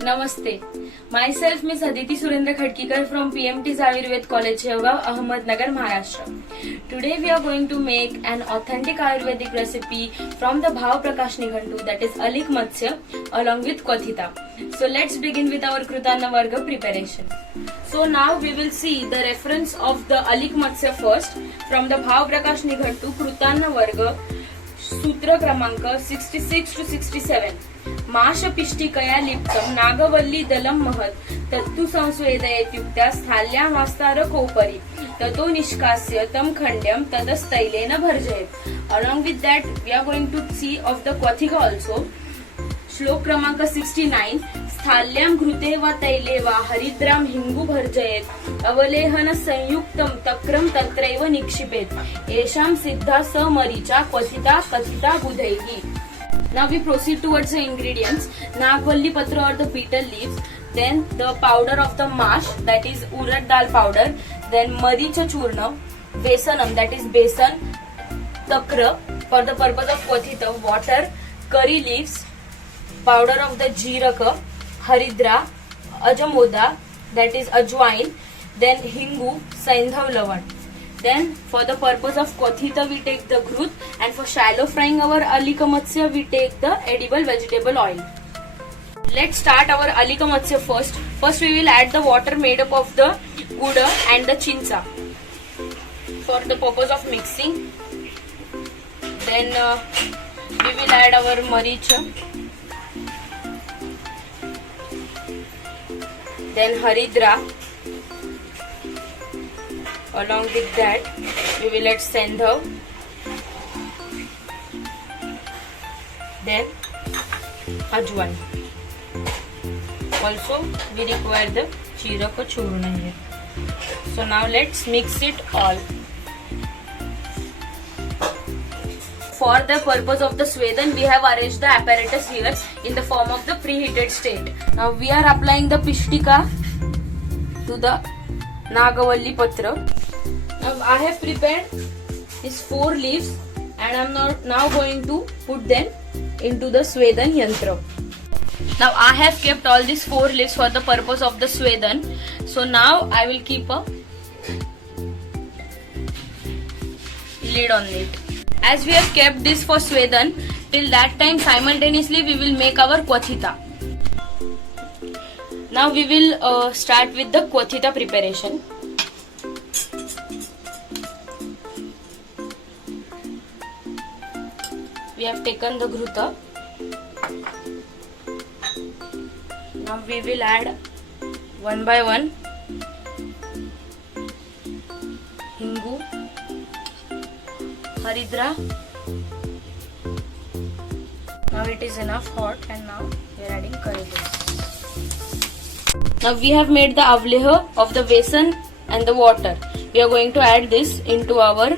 Namaste. Myself Ms. Aditi Surendra Khadkikar from PMT's Ayurved College, Shegaon, Ahmednagar, Maharashtra. Today we are going to make an authentic Ayurvedic recipe from the Bhav Prakash Nighantu, that is Alik Matsya, along with Kwathita. So let's begin with our Krutanna Varga preparation. So now we will see the reference of the Alik Matsya first from the Bhav Prakash Nighantu Krutanna Varga सूत्र क्रमांक 66 to 67. माश पिष्टिकया लिप्तम नागवल्ली दलम महत् तत्तु संस्वेदयेत्युक्त्या स्थाल्यां वास्तारकोपरि ततो निष्कास्य तं खंड्यं ततस्तैलेन भर्जयेत्. Along with that we are going to see of the Kwathika also. श्लोक क्रमांक 69. स्थाल्यां घृते वा तैले वा हरिद्रां हिंगु भर्जयेत् अवलेहन संयुक्तं तक्रं तत्रैव निक्षिपेत् एषां सिद्धा समरीचा क्वथिता कथिता बुधैः. Now we proceed towards the ingredients. Nagvalli patra or the betel leaves, then the powder of the mash, that is urad dal powder, then maricha churna, besanam, that is besan, takra for the purpose of kwathita, water, curry leaves, powder of the jeeraka, haridra, ajamoda, that is ajwain, then hingu, saindhav lavan. Then for the purpose of kwathita we take the ghrut, and for shallow frying our alika matsya we take the edible vegetable oil. Let's start our alika matsya first. First we will add the water made up of the uda and the chincha for the purpose of mixing. Then we will add our maricha, then haridra. Along with that we will add sendhav, then ajwain. Also we require the jeeraka churna here. So now let's mix it all. For the purpose of the Swedan we have arranged the apparatus here in the form of the preheated state. Now we are applying the pishtika to the Nagavalli patra. Now I have prepared these 4 leaves and I am now going to put them into the Swedan yantra. Now I have kept all these 4 leaves for the purpose of the Swedan. So now I will keep a lid on it. As we have kept this for Swedan, till that time simultaneously we will make our Kwathita. Now we will start with the Kwathita preparation. We have taken the ghruta. Now we will add one by one hingu, haridra. Now it is enough hot, and now we are adding curry leaves. Now we have made the avleha of the besan and the water. We are going to add this into our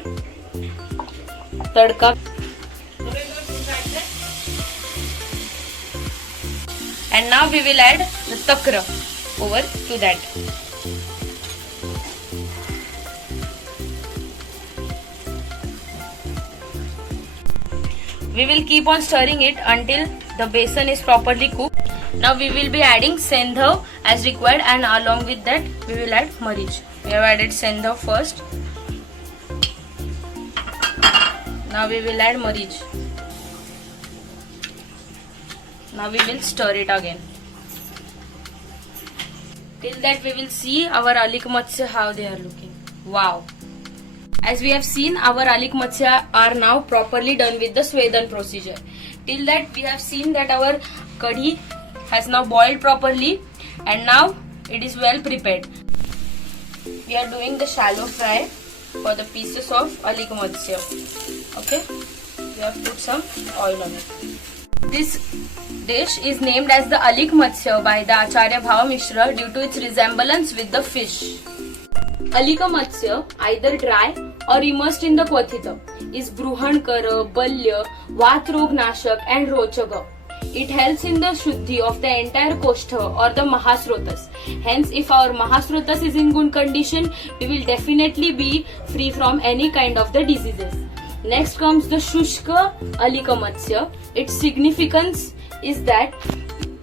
tadka. And now we will add the takra over to that. We will keep on stirring it until the besan is properly cooked. Now we will be adding sendhav as required, and along with that we will add marich. We have added sendhav first. Now we will add marich. Now we will stir it again. Till that we will see our alik matsya how they are looking. Wow! As we have seen, our alik matsya are now properly done with the Swedan procedure. Till that we have seen that our kadhi has now boiled properly, and now it is well prepared. We are doing the shallow fry for the pieces of alik matsya. Okay? We have put some oil on it. This dish is named as the Alik Matsya by the Acharya Bhava Mishra due to its resemblance with the fish. Alika Matsya, either dry or immersed in the Kwathita, is Bruhankara, Balya, Vatrog Nashak and Rochaga. It helps in the Shuddhi of the entire Koshtha or the Mahasrotas. Hence, if our Mahasrotas is in good condition, we will definitely be free from any kind of the diseases. Next comes the Shushka Alika Matsya. Its significance is that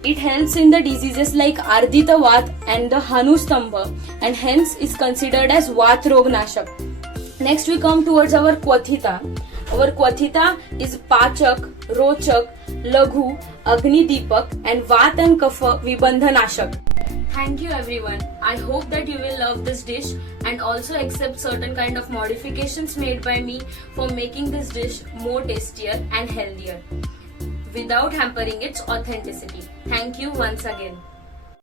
It helps in the diseases like Ardita Vat and the Hanustambha, and hence is considered as Vat Rog Nashak. Next we come towards our Kwathita. Our Kwathita is Pachak, Rochak, Laghu, Agni Deepak and Vat and Kapha Vibandhanashak. Thank you everyone. I hope that you will love this dish and also accept certain kind of modifications made by me for making this dish more tastier and healthier without hampering its authenticity. Thank you once again.